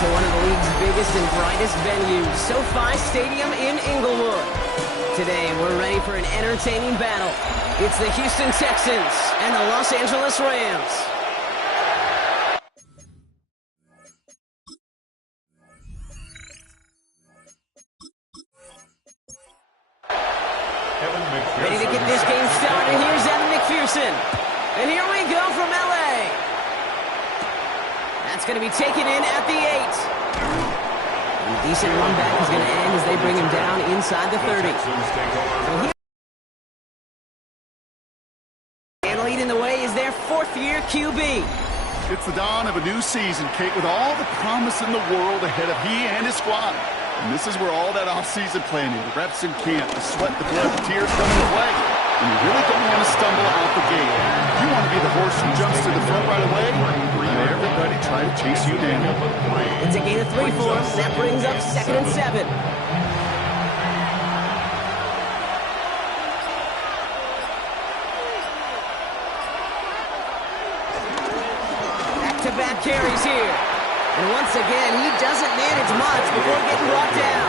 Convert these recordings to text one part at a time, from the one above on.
to one of the league's biggest and brightest venues, SoFi Stadium in Inglewood. Today, we're ready for an entertaining battle. It's the Houston Texans and the Los Angeles Rams. Ready to get this game started. Here's Evan McPherson. And here we go from L.A. That's going to be taken in at the 8. And a decent run back is going to end as they bring him down inside the 30. And leading the way is their 4th-year QB. It's the dawn of a new season, Kate, with all the promise in the world ahead of he and his squad. And this is where all that off-season planning, the reps in camp, the sweat, the blood, the tears come into play. And you really don't want to stumble out the gate. You want to be the horse who jumps to the front right away, or everybody try to chase you down. It's a gain of 3 for him. That brings up 2nd and 7. Back-to-back carries here. And once again, he doesn't manage much before getting brought down.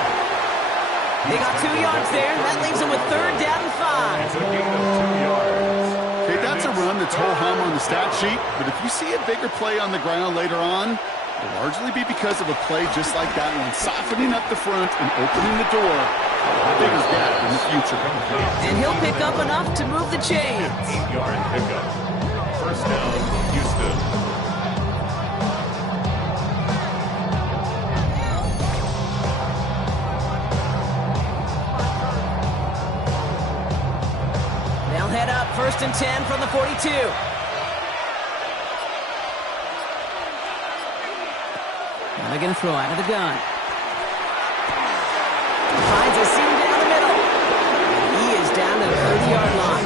They got 2 yards there. That leaves them with 3rd down and 5. It's a gain of 2 yards. Okay, that's a run that's ho-hum on the stat sheet, but if you see a bigger play on the ground later on, it'll largely be because of a play just like that one, softening up the front and opening the door for a bigger gap in the future. And he'll pick up enough to move the chains. 8-yard pickup. First down, Houston. Head up, 1st and 10 from the 42. Now they're going to throw out of the gun. Finds a seam down the middle. He is down to the 30-yard line.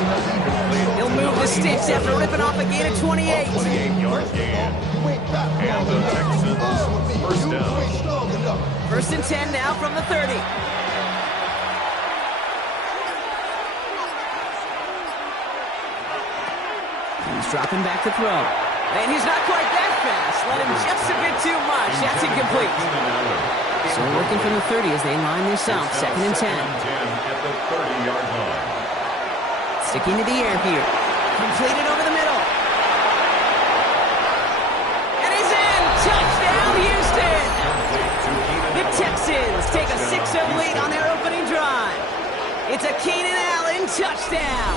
He'll move the sticks after ripping off a gain of 28. 28-yard gain. And the Texans, first down. 1st and 10 now from the 30. He's dropping back to throw. And he's not quite that fast. Let him just a bit too much. That's incomplete. So working from the 30 as they line this up. 2nd and 10. At the 30-yard line. Sticking to the air here. Completed over the middle. And he's in. Touchdown, Houston. The Texans take a 6-0 lead on their opening drive. It's a Keenan Allen touchdown.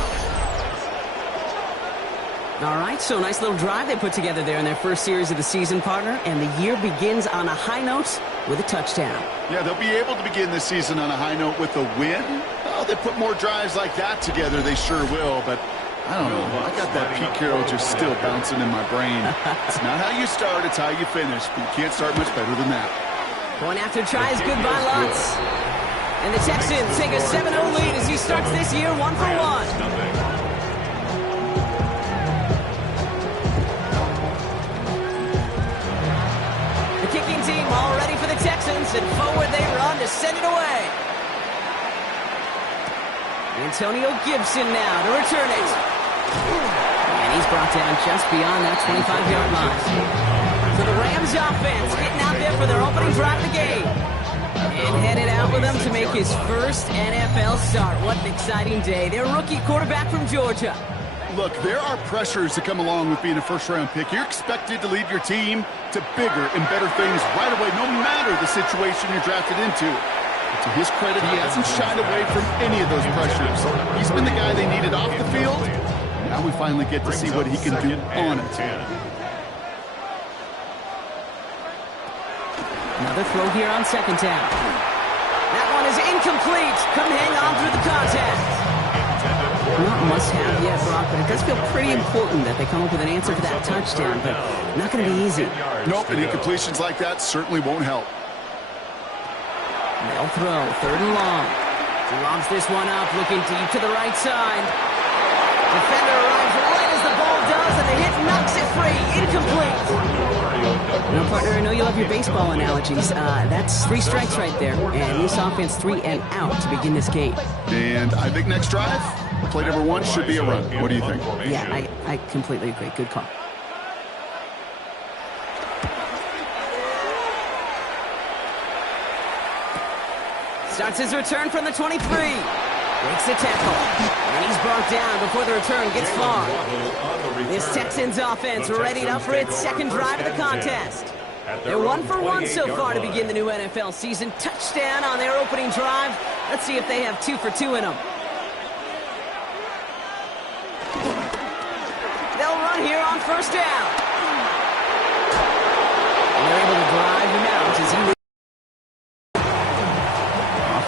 All right, so nice little drive they put together there in their first series of the season, partner, and the year begins on a high note with a touchdown. Yeah, they'll be able to begin the season on a high note with a win. Oh, they put more drives like that together, they sure will, but I don't know. I got that Pete Carroll just still bouncing in my brain. It's not how you start, it's how you finish, but you can't start much better than that. Point after try is good by Lutz. And the Texans take a 7-0 lead as he starts this year 1 for 1. Kicking team all ready for the Texans, and forward they run to send it away. Antonio Gibson now to return it. And he's brought down just beyond that 25-yard line. So the Rams offense getting out there for their opening drive of the game. And headed out with him to make his first NFL start. What an exciting day. Their rookie quarterback from Georgia. Look, there are pressures that come along with being a first-round pick. You're expected to lead your team to bigger and better things right away, no matter the situation you're drafted into. But to his credit, he hasn't shied away from any of those pressures. He's been the guy they needed off the field. Now we finally get to see what he can do on it. Another throw here on 2nd down. That one is incomplete. Couldn't hang on through the contact. Not must-have yet, Brock, but it does feel pretty important that they come up with an answer for that touchdown, but not going to be easy. Nope, and incompletions like that certainly won't help. They'll throw, 3rd and long. He lobs this one up, looking deep to the right side. Defender arrives right as the ball does, and the hit knocks it free. Incomplete. Now, partner, I know you love your baseball analogies. That's 3 strikes right there, and this offense 3 and out to begin this game. And I think next drive, play number 1 should be a run. What do you think? Yeah, I completely agree. Good call. Starts his return from the 23. Breaks the tackle. And he's brought down before the return gets far. This Texans offense readied up for its second drive of the contest. They're 1 for 1 so far to begin the new NFL season. Touchdown on their opening drive. Let's see if they have 2 for 2 in them. They'll run here on first down. And they're able to drive him out as he leads.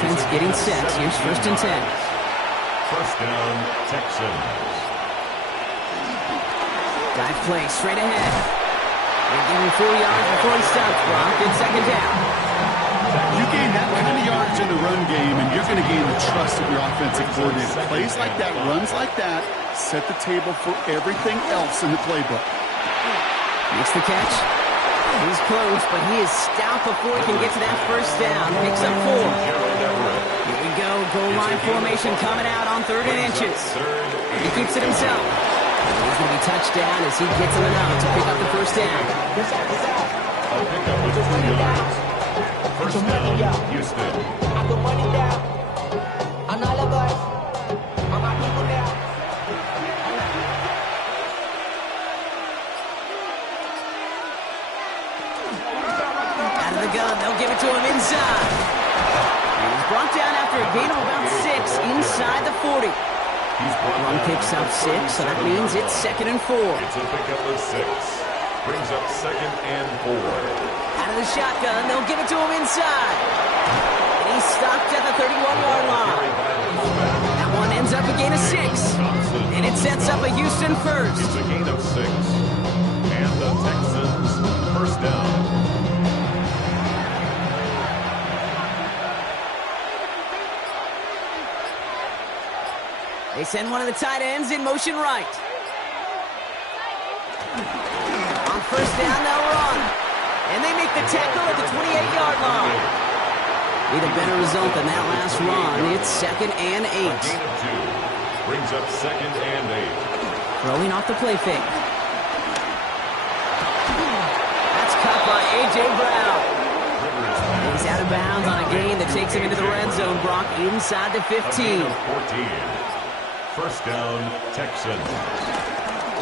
Offense getting set. Here's first and 10. First down, Texans. Dive play straight ahead. They give him 4 yards before he stops. Brock in second down. You gain that kind of yards in the run game, and you're going to gain the trust of your offensive coordinator. Plays like that, runs like that, set the table for everything else in the playbook. Makes the catch. He's close, but he is stout before he can get to that first down. Picks up 4. Here we go. Goal line formation coming out on 3rd and inches. He keeps it himself. He's going to be touched down as he gets him enough to pick up the first down. A pickup of 2 yards. First down, Houston. Out of the gun, they'll give it to him inside. He's brought down after a gain of about 6 inside the 40. Run picks up 6, so that means it's 2nd and 4. It's a pickup of 6. Brings up 2nd and 4. Out of the shotgun, they'll give it to him inside. And he's stopped at the 31-yard line. That one ends up a gain of 6. And it sets up a Houston first. It's a gain of 6. And the Texans first down. They send one of the tight ends in motion right. On first down, they'll run. And they make the tackle at the 28-yard line. Need a better result than that last run. It's 2nd and 8. A gain of 2. Brings up 2nd and 8. Throwing off the play fake. That's caught by A.J. Brown. He's out of bounds on a gain that takes him into the red zone. Brock inside the 15. A gain of 14. First down, Texans.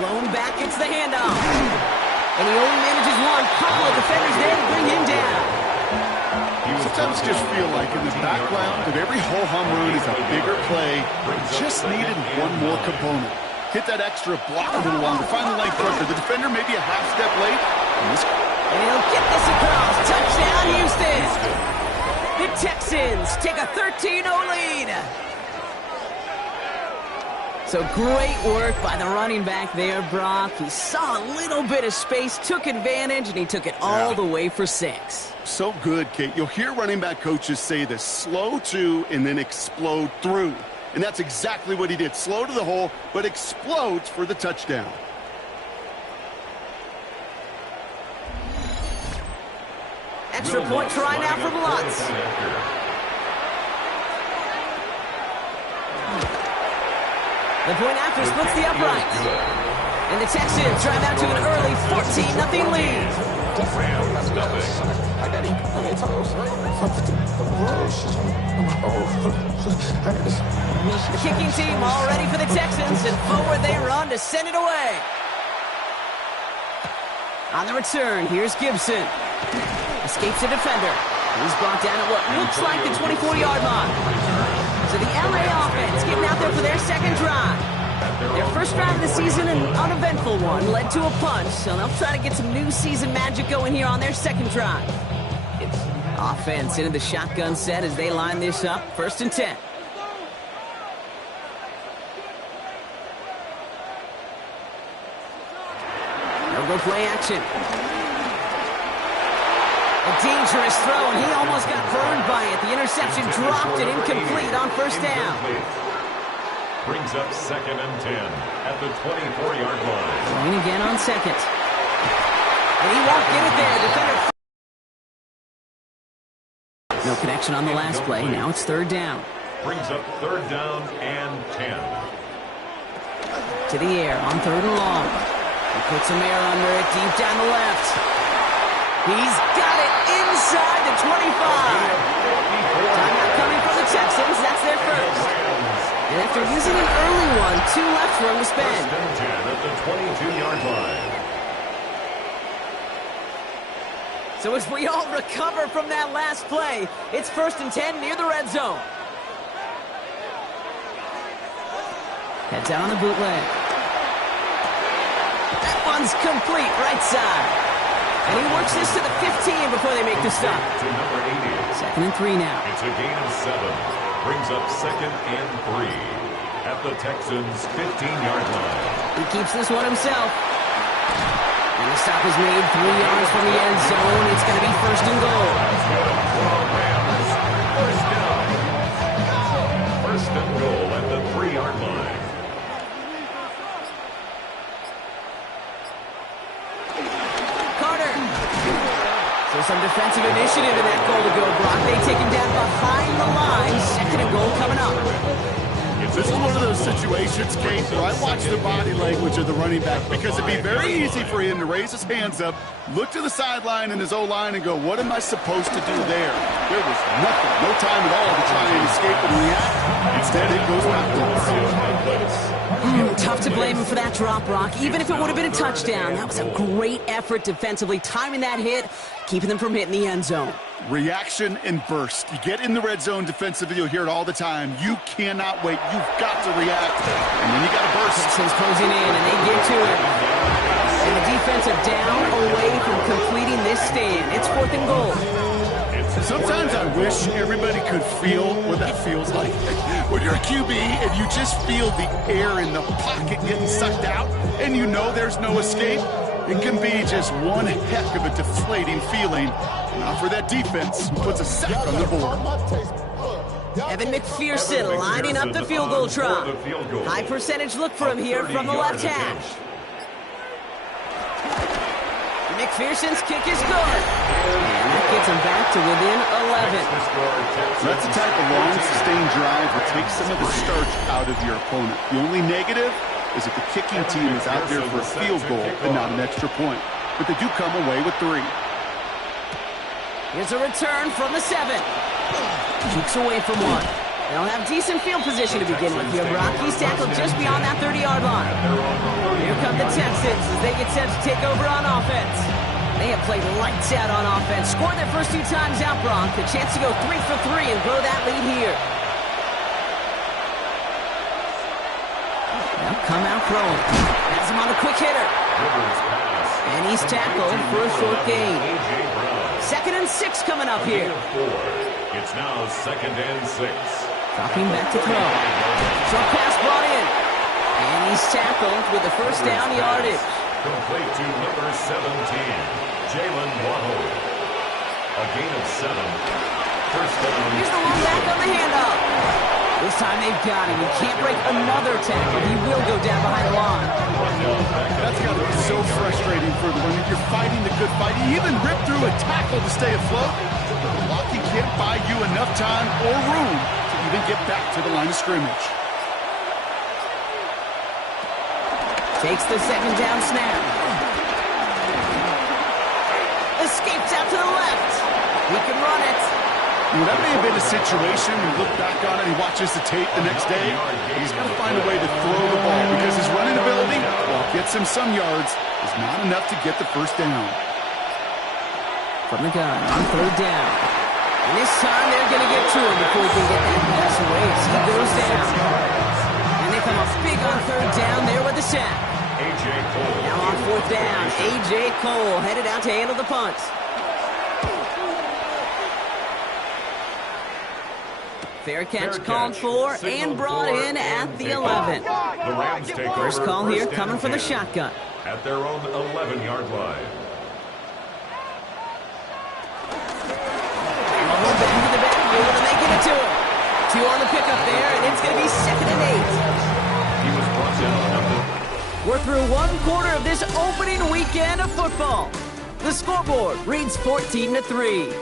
Blown back, it's the handoff. And he only manages one. Couple of defenders there to bring him down. Sometimes just feel like in the background of every ho-hum run is a bigger play. Just needed one more component. Hit that extra block a little longer. Find the lane quicker. The defender may be a half step late. And he'll get this across. Touchdown, Houston. The Texans take a 13-0 lead. So great work by the running back there, Brock. He saw a little bit of space, took advantage, and he took it all the way for 6. So good, Kate. You'll hear running back coaches say this: slow to and then explode through. And that's exactly what he did. Slow to the hole, but explodes for the touchdown. Extra point try now from Lutz. The point after splits the upright. And the Texans drive out to an early 14-0 lead. Rams nothing. The kicking team all ready for the Texans, and forward they run to send it away. On the return, here's Gibson. Escapes a defender. He's brought down at what looks like the 24-yard line. So the LA offense getting out there for their second drive. Their first drive of the season, an uneventful one, led to a punch. So they'll try to get some new season magic going here on their second drive. Offense into the shotgun set as they line this up. 1st and 10. They'll go play action. A dangerous throw, and he almost got burned by it. The interception dropped and incomplete on first down. Brings up 2nd and 10 at the 24-yard line. Going again on 2nd. And he won't get it there. Defender. No connection on the last play. Now it's 3rd down. Brings up 3rd down and 10. To the air on 3rd and long. He puts some air under it deep down the left. He's got it inside the 25. Timeout coming And after using an early one, 2 left for him to spend. First and 10 at the 22-yard line. So as we all recover from that last play, it's 1st and 10 near the red zone. Heads out on the bootleg. That one's complete, right side. And he works this to the 15 before they make the stop. To number 80. 2nd and 3 now. It's a gain of 7. Brings up 2nd and 3 at the Texans' 15-yard line. He keeps this one himself. And the stop is made 3 yards from the end zone. It's going to be 1st and goal. Rams, first down. 1st and goal at the 3-yard line. Carter. So some defensive initiative in that goal to go, Brock. They take him down behind the line. 2nd and goal coming up. This is one of those situations, Kate, where I watch the body language of the running back because it'd be very easy for him to raise his hands up, look to the sideline in his O-line and go, what am I supposed to do there? There was nothing, no time at all to try and escape and react. Instead, it goes backwards. Tough to blame him for that drop, Brock. Even if it would have been a touchdown, that was a great effort defensively, timing that hit, keeping them from hitting the end zone. Reaction and burst. You get in the red zone defensively, you'll hear it all the time. You cannot wait. You've got to react. And then you got to burst. Texans closing in, and they get to it. And the defensive down away from completing this stand. It's 4th and goal. Sometimes I wish everybody could feel what that feels like. When you're a QB and you just feel the air in the pocket getting sucked out and you know there's no escape, it can be just one heck of a deflating feeling. Not for that defense who puts a sack on the board. Evan McPherson lining up the field goal try. High percentage look for him here from the left hash. McPherson's kick is good. And that gets him back to within 11. That's the type of long, sustained drive that takes some of the starch out of your opponent. The only negative is that the kicking team is out there for a field goal and not an extra point. But they do come away with 3. Here's a return from the 7. Keeps away from 1. They'll have decent field position to begin with here. Rocky's tackled just beyond that 30-yard line. Here come the Texans as they get set to take over on offense. They have played lights out on offense. Scored their first 2 times out, Bronk. A chance to go 3 for 3 and grow that lead here. Now come out throwing. Has him on a quick hitter. And he's tackled for a short gain. 2nd and 6 coming up here. It's now 2nd and 6. Dropping back to throw. Short pass brought in. And he's tackled with the first down yardage. Complete to number 17, Jalen Waddle. A gain of 7. First down. Here's the one back on the handoff. This time they've got him. He can't break another tackle. He will go down behind the line. That's got to be so frustrating for the runner. You're fighting the good fight. You even rip through a tackle to stay afloat. The blocking can't buy you enough time or room to even get back to the line of scrimmage. Takes the 2nd down snap. Escapes out to the left. He can run it. Well, that may have been a situation you look back on it, he watches the tape the next day. He's got to find a way to throw the ball because his running ability, while it gets him some yards, is not enough to get the first down. From the gun on 3rd down. And this time they're going to get to him before he can get that pass away as he goes down. And they come up big on 3rd down there with the sack. A.J. Cole. Now on 4th down, A.J. Cole headed out to handle the punt. Fair catch called for and brought in at the 11. The Rams take First over call here first coming and from the 10 shotgun. at their own 11-yard line. Back to the backfield and they get it to him. 2 on the pickup there, and it's going to be 2nd and 8. He was brought down. We're through 1 quarter of this opening weekend of football. The scoreboard reads 14-3.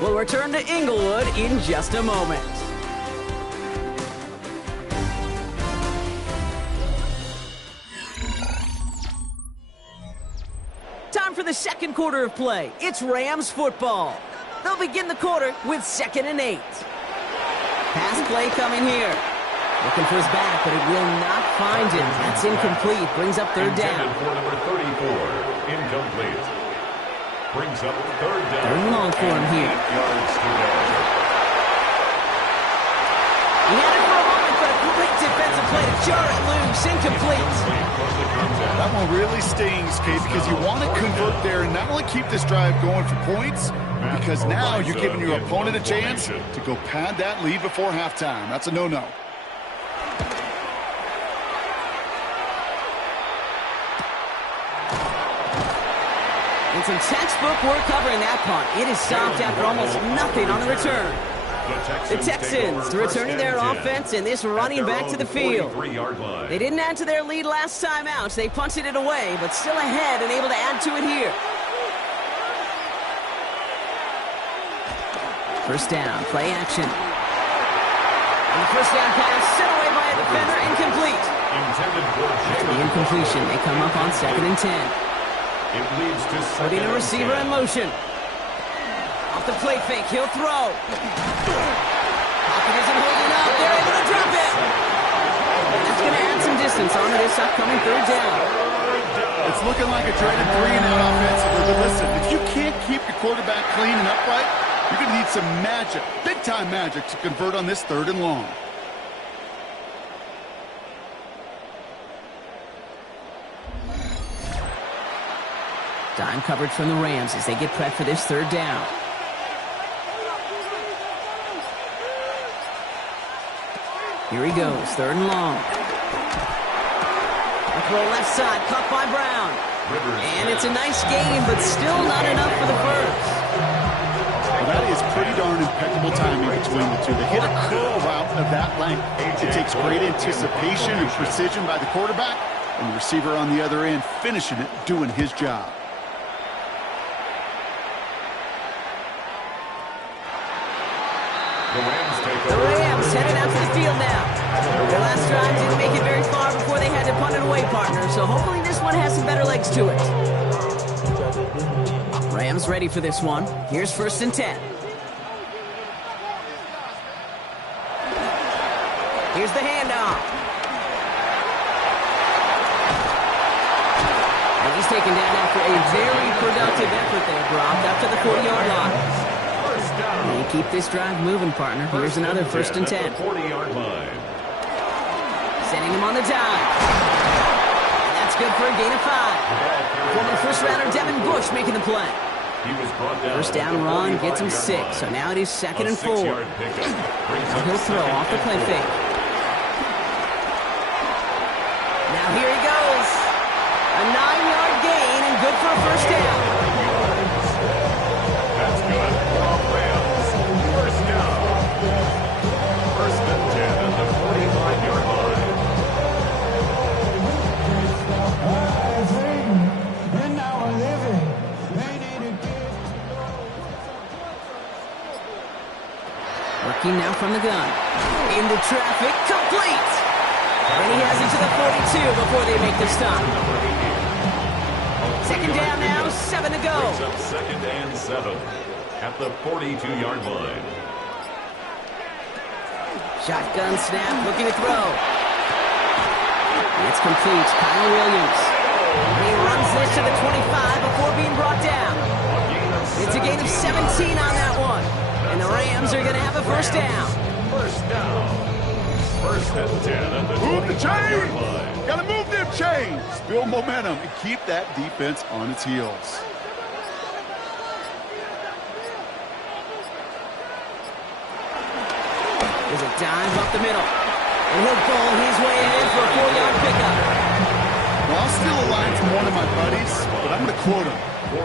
We'll return to Inglewood in just a moment. Time for the 2nd quarter of play. It's Rams football. They'll begin the quarter with 2nd and 8. Pass play coming here. Looking for his back, but it will not find him. That's incomplete. Brings up third down. Intended for number 34. Incomplete. Brings up third down. Third and long for him here. 8 yards to go. He had it for a moment, but a great defensive play to jar it loose. Incomplete. That one really stings, Kate, because you want to convert there and not only keep this drive going for points, because now you're giving your opponent a chance to go pad that lead before halftime. That's a no-no. And some textbook work covering that punt. It is stopped after almost nothing on the return. The Texans returning their offense and this running back to the field. They didn't add to their lead last time out. They punted it away, but still ahead and able to add to it here. First down, play action. And the first down pass sent away by a defender, incomplete. After the incompletion, they come up on 2nd and 10. It leads to putting a receiver in motion. Off the play fake, he'll throw. Pocket isn't holding up. They're able to drop it. And that's going to add some distance onto this upcoming third down. It's looking like a dreaded 3-and-out offensively. But listen, if you can't keep your quarterback clean and upright, you're going to need some magic, big-time magic, to convert on this 3rd and long. Dime coverage from the Rams as they get prepped for this 3rd down. Here he goes, 3rd and long. A throw left side, caught by Brown. And it's a nice gain, but still not enough for the first. Well, that is pretty darn impeccable timing between the two. They hit a curl route of that length. It takes great anticipation and precision by the quarterback, and the receiver on the other end finishing it, doing his job. The Rams headed out to the field now. Their last drive didn't make it very far before they had to punt it away, partner, so hopefully this one has some better legs to it. Rams ready for this one. Here's 1st and 10. Here's the handoff. And he's taken down after a very productive effort there, Brock, up to the 40-yard line. They keep this drive moving, partner. Here's another 1st and 10. 40-yard line. Sending him on the dime. And that's good for a gain of 5. Former first-rounder Devin Bush making the play. First down run gets him 6. So now it is 2nd and 4. And he'll throw off the play fake. Now here he goes. A 9-yard gain and good for a first down. That's good. Rams, first down. 1st and 10 at the 45-yard line. Working now from the gun. Into traffic, complete. And he has it to the 42 before they make the stop. 2nd down now, 7 to go. Brings up 2nd and 7 at the 42-yard line. Shotgun snap, looking to throw. It's complete. Kyle Williams. He runs this to the 25 before being brought down. It's a gain of 17 on that one. And the Rams are going to have a first down. First down. 1st and 10 at the Move the 25-yard chains! line. Got to move them chains! Build momentum and keep that defense on its heels. There's a dive up the middle. And he'll pull his way in for a 4-yard pickup. Well, I'll steal a line from one of my buddies, but I'm going to quote him.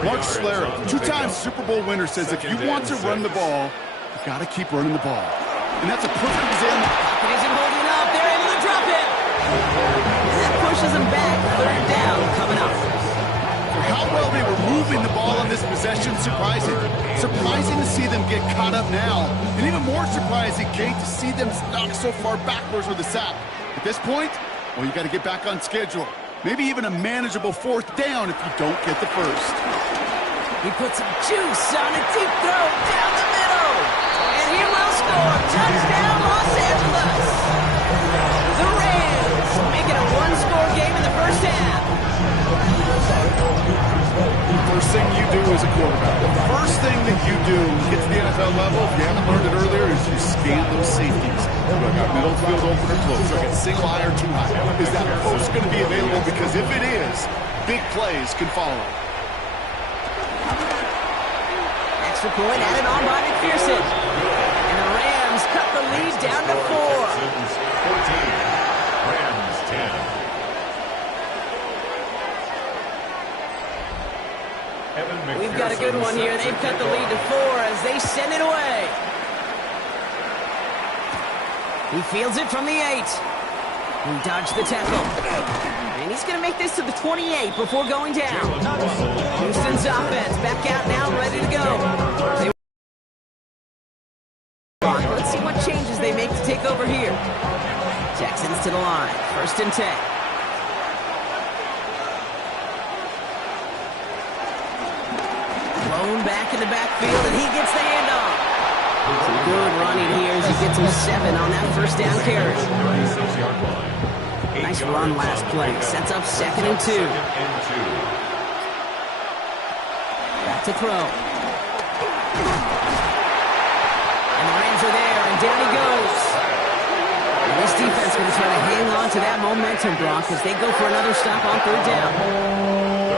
Mark Schlereth, 2-time Super Bowl winner, says if you want to run the ball, you got to keep running the ball. And that's a perfect example. Pocket isn't holding up. They're able to drop it. And that pushes them back. 3rd down coming up. For how well they were moving the ball on this possession, surprising. Surprising to see them get caught up now. And even more surprising, Kate, to see them knocked so far backwards with the sack. At this point, well, you got to get back on schedule. Maybe even a manageable 4th down if you don't get the first. He puts some juice on a deep throw down the middle. And he will score. Touchdown, Los Angeles. as a quarterback. The first thing that you do when you get to the NFL level, if you haven't learned it earlier, is you scan those safeties. Do I got middle field open or close? Do I got single high or too high? Is that post going to be available? Because if it is, big plays can follow. Extra point added on by McPherson. And the Rams cut the lead down to 4. Texans 14, Rams 10. We've got a good one here. They've cut the lead to 4 as they send it away. He fields it from the 8. He dodged the tackle. And he's going to make this to the 28 before going down. Houston's offense back out now, ready to go. Let's see what changes they make to take over here. Texans to the line. 1st and 10. Blown back in the backfield, and he gets the handoff. Some good running here as he gets him 7 on that 1st down carry. Nice run last play. Sets up 2nd and 2. Back to throw. And the Rams are there, and down he goes. And this defense going to try to hang on to that momentum, Brock, as they go for another stop on 3rd down.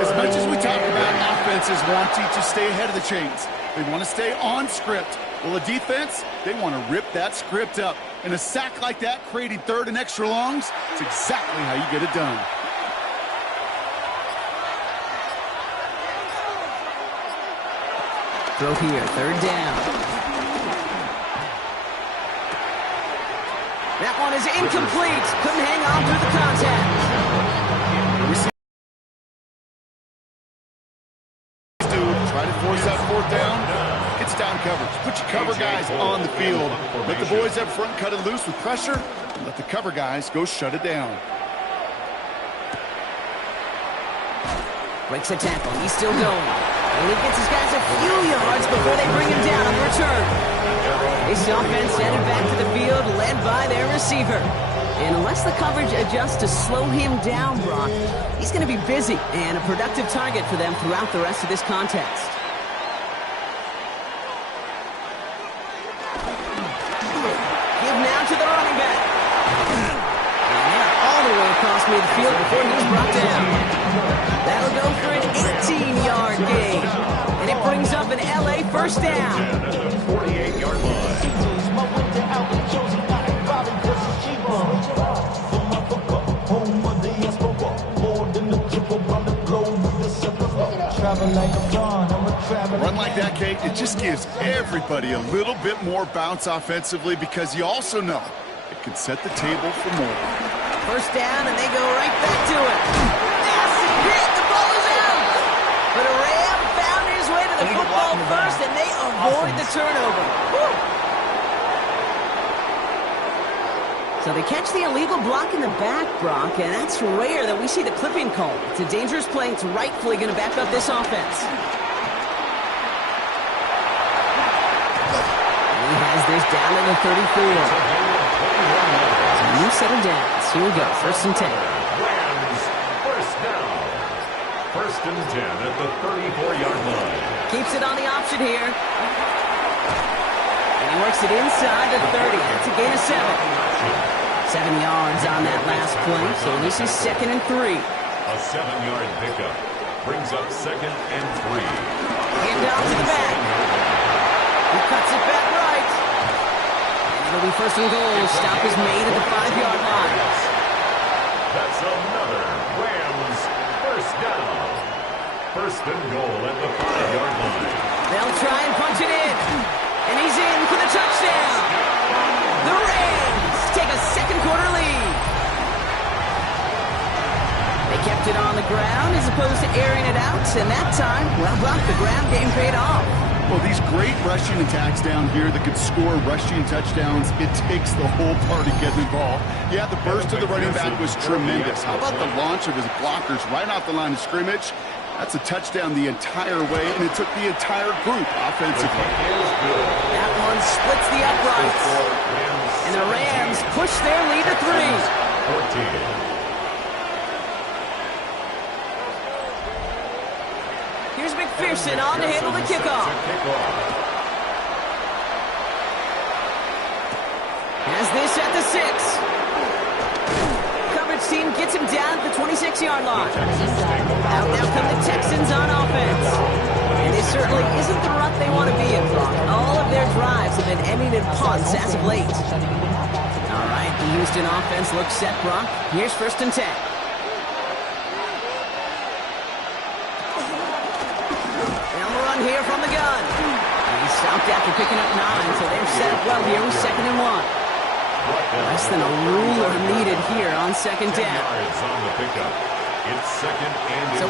As much as we talk about offenses wanting to stay ahead of the chains, they want to stay on script. Well, a defense, they want to rip that script up. And a sack like that, creating 3rd and extra longs, it's exactly how you get it done. Throw here, 3rd down. That one is incomplete. Couldn't hang on through the contact. Try to force that 4th down. It's down coverage. Put your cover guys on the field. Let the boys up front cut it loose with pressure. And let the cover guys go shut it down. Breaks a tackle. He's still going. And he gets his guys a few yards before they bring him down on the return. This offense headed back to the field, led by their receiver. And unless the coverage adjusts to slow him down, Brock, he's going to be busy and a productive target for them throughout the rest of this contest. Give now to the running back. And they're all the way across midfield before he's brought down. That'll go for an 18-yard gain. And it brings up an LA 1st down. 48-yard line. A run like that, Kate, it just gives everybody a little bit more bounce offensively because you also know it can set the table for more. 1st down, and they go right back to it. Massive hit, the ball is out. But a Ram found his way to the football first, and they avoid the turnover. Woo. So they catch the illegal block in the back, Brock, and that's rare that we see the clipping call. It's a dangerous play. It's rightfully going to back up this offense. And he has this down to the 34. So new set of downs. Here we go, 1st and 10. Rams, 1st down. 1st and 10 at the 34-yard line. Keeps it on the option here. And he works it inside the 30. That's a gain of 7. 7 yards on that last play, so this is 2nd and 3. A 7-yard pickup brings up 2nd and 3. And down to the back. He cuts it back right. And it'll be 1st and goal. Stop is made at the 5-yard line. That's another Rams 1st down. 1st and goal at the 5-yard line. They'll try and punch it in. And he's in for the touchdown. The Rams take a 2nd quarter lead. They kept it on the ground as opposed to airing it out, and that time, well, Brock, the ground game paid off. Well, these great rushing attacks down here that could score rushing touchdowns, it takes the whole party getting involved. Yeah, the burst of the running back was tremendous. How about the launch of his blockers right off the line of scrimmage? That's a touchdown the entire way, and it took the entire group offensively. That one splits the uprights. And the Rams push their lead to 3. 14. Here's McPherson on to handle the kickoff. Has this at the 6. Coverage team gets him down at the 26-yard line. Out now come the Texans on offense. And this certainly isn't the rut they want to be in, Brock. All of their drives have been ending in punts as of late. All right, the Houston offense looks set, Brock. Here's 1st and 10. Now the run here from the gun. And he's stopped after picking up 9, so they're set up well here with 2nd and 1. Less than a ruler needed here on 2nd down. On the pickup. It's 2nd and so